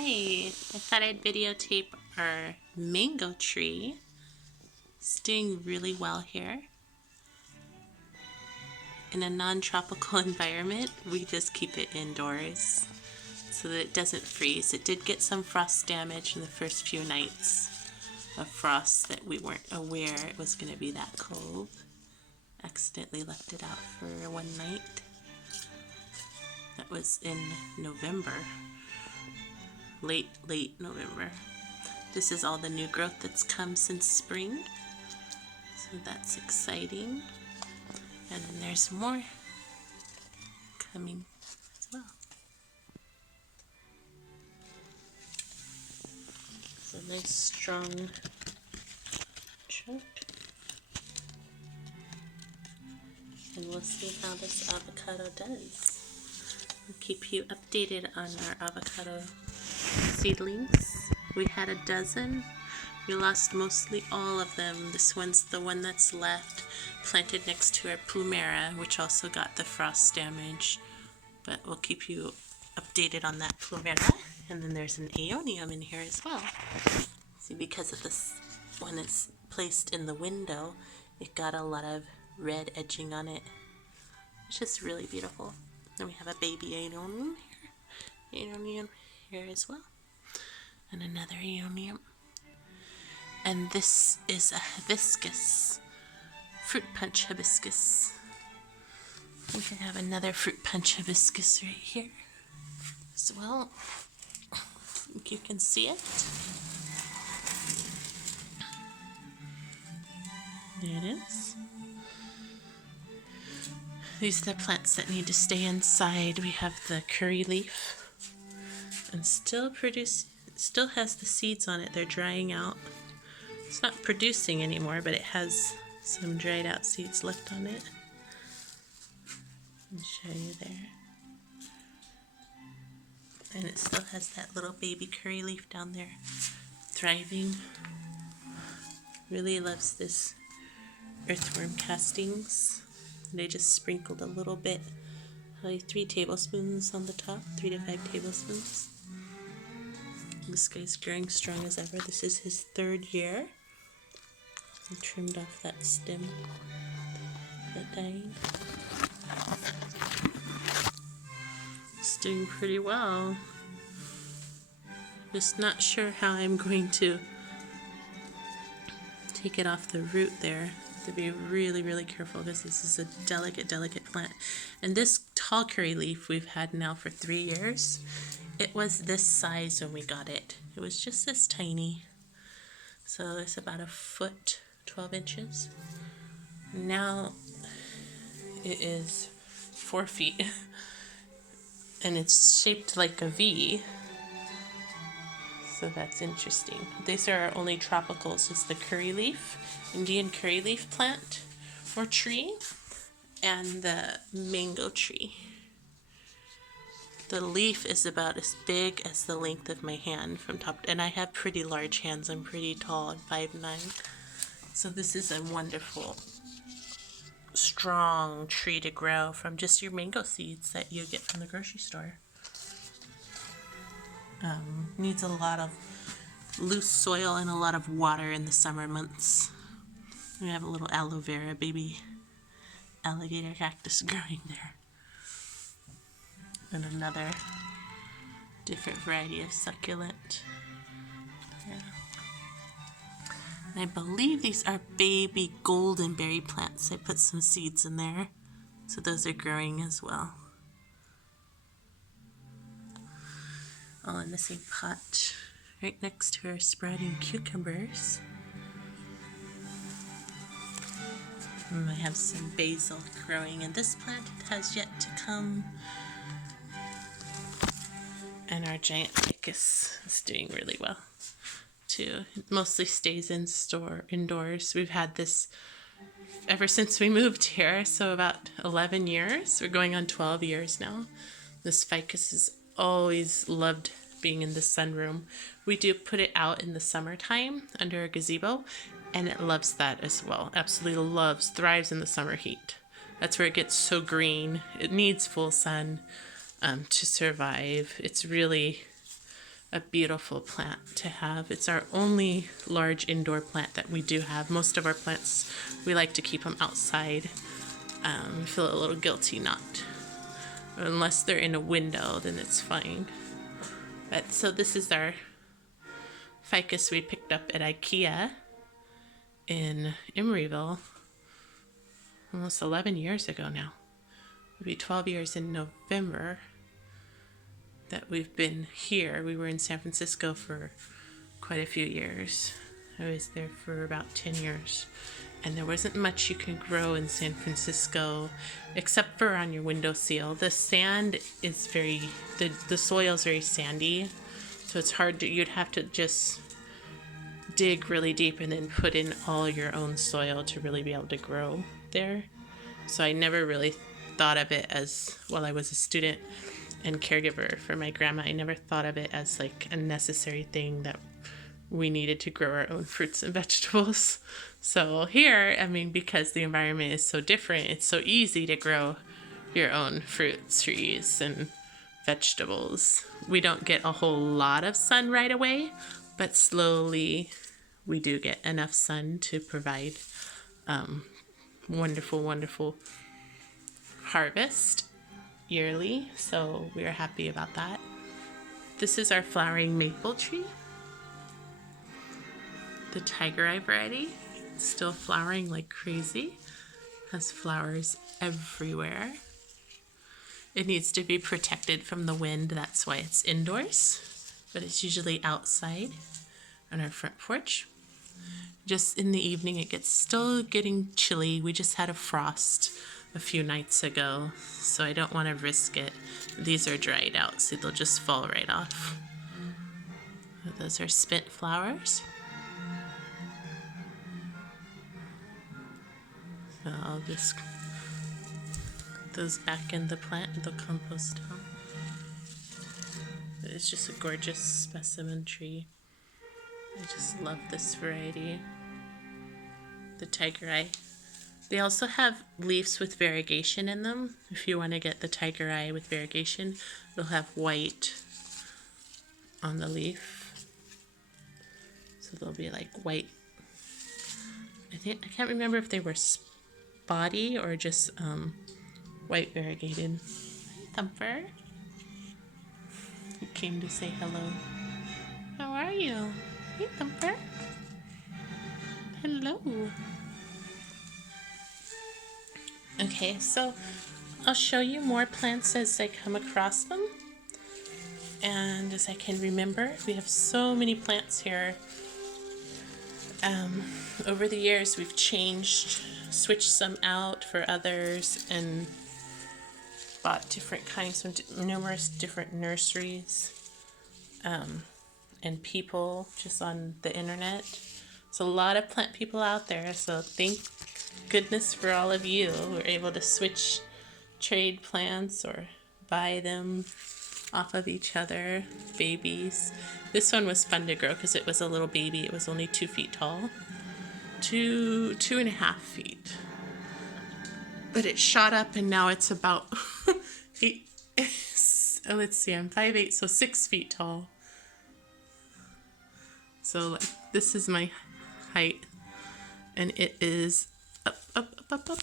Hi, I thought I'd videotape our mango tree. It's doing really well here. In a non-tropical environment, we just keep it indoors so that it doesn't freeze. It did get some frost damage in the first few nights of frost that we weren't aware it was going to be that cold. Accidentally left it out for one night. That was in November. Late November. This is all the new growth that's come since spring. So that's exciting. And then there's more coming as well. It's a nice strong trunk. And we'll see how this avocado does. We'll keep you updated on our avocado seedlings. We had a dozen. We lost mostly all of them. This one's the one that's left, planted next to our Plumeria, which also got the frost damage. But we'll keep you updated on that Plumeria. And then there's an aeonium in here as well. See, because of this one is placed in the window, it got a lot of red edging on it. It's just really beautiful. And we have a baby aeonium here as well. And another aeonium. And this is a hibiscus, fruit punch hibiscus. We can have another fruit punch hibiscus right here as well. I think you can see it. There it is. These are the plants that need to stay inside. We have the curry leaf, and still has the seeds on it. They're drying out. It's not producing anymore, but it has some dried out seeds left on it. I'll show you there. And it still has that little baby curry leaf down there, thriving. Really loves this earthworm castings. They just sprinkled a little bit, probably 3 tablespoons on the top, 3 to 5 tablespoons. This guy's growing strong as ever. This is his 3rd year. I trimmed off that stem that died. It's doing pretty well. Just not sure how I'm going to take it off the root there. To be really, really careful because this is a delicate plant. And this tall curry leaf we've had now for 3 years. It was this size when we got it. It was just this tiny. So it's about 1 foot, 12 inches. Now it is 4 feet. And it's shaped like a V. So that's interesting. These are our only tropicals, is the curry leaf, Indian curry leaf plant or tree, and the mango tree. The leaf is about as big as the length of my hand from top, and I have pretty large hands. I'm pretty tall, I'm 5'9". So this is a wonderful, strong tree to grow from just your mango seeds that you get from the grocery store. Needs a lot of loose soil and a lot of water in the summer months. We have a little aloe vera baby alligator cactus growing there. And another different variety of succulent. Yeah. And I believe these are baby goldenberry plants. I put some seeds in there. So those are growing as well. All in the same pot. Right next to our sprouting cucumbers. And I have some basil growing, and this plant has yet to come. And our giant ficus is doing really well too. It mostly stays indoors. We've had this ever since we moved here, so about 11 years. We're going on 12 years now. This ficus has always loved being in the sunroom. We do put it out in the summertime under a gazebo, and it loves that as well. Absolutely loves, thrives in the summer heat. That's where it gets so green. It needs full sun to survive. It's really a beautiful plant to have. It's our only large indoor plant that we do have. Most of our plants, we like to keep them outside. We feel a little guilty not. Unless they're in a window, then it's fine. But so this is our ficus we picked up at IKEA in Emeryville almost 11 years ago now. It'll be 12 years in November that we've been here. We were in San Francisco for quite a few years. I was there for about 10 years. And there wasn't much you can grow in San Francisco except for on your windowsill. The sand is the soil is very sandy. So it's hard to, you'd have to just dig really deep and then put in all your own soil to really be able to grow there. So I never really thought of it as, while I was a student and caregiver for my grandma, I never thought of it as like a necessary thing that we needed to grow our own fruits and vegetables. So here, I mean, because the environment is so different, it's so easy to grow your own fruits, trees, and vegetables. We don't get a whole lot of sun right away, but slowly we do get enough sun to provide wonderful, wonderful harvest yearly. So we are happy about that. This is our flowering maple tree. The tiger eye variety, still flowering like crazy, has flowers everywhere. It needs to be protected from the wind, that's why it's indoors, but it's usually outside on our front porch. Just in the evening, it gets still getting chilly. We just had a frost a few nights ago, so I don't want to risk it. These are dried out, so they'll just fall right off. Those are spent flowers. So I'll just put those back in the plant, the compost top. It's just a gorgeous specimen tree. I just love this variety. The tiger eye. They also have leaves with variegation in them. If you want to get the tiger eye with variegation, they'll have white on the leaf. So they'll be like white. I can't remember if they were spotty or just white variegated. Hi, Thumper. He came to say hello. How are you? Hey, Thumper. Hello. Okay, so I'll show you more plants as I come across them. And as I can remember, we have so many plants here. Over the years, we've switched some out for others, and bought different kinds from numerous different nurseries and people just on the internet. So a lot of plant people out there, so thank goodness for all of you who are able to trade plants or buy them off of each other. Babies. This one was fun to grow because it was a little baby. It was only 2 feet tall. 2.5 feet. But it shot up and now it's about 8. Let's see, I'm 5'8", so 6 feet tall. So like, this is my height, and it is up, up, up, up, up.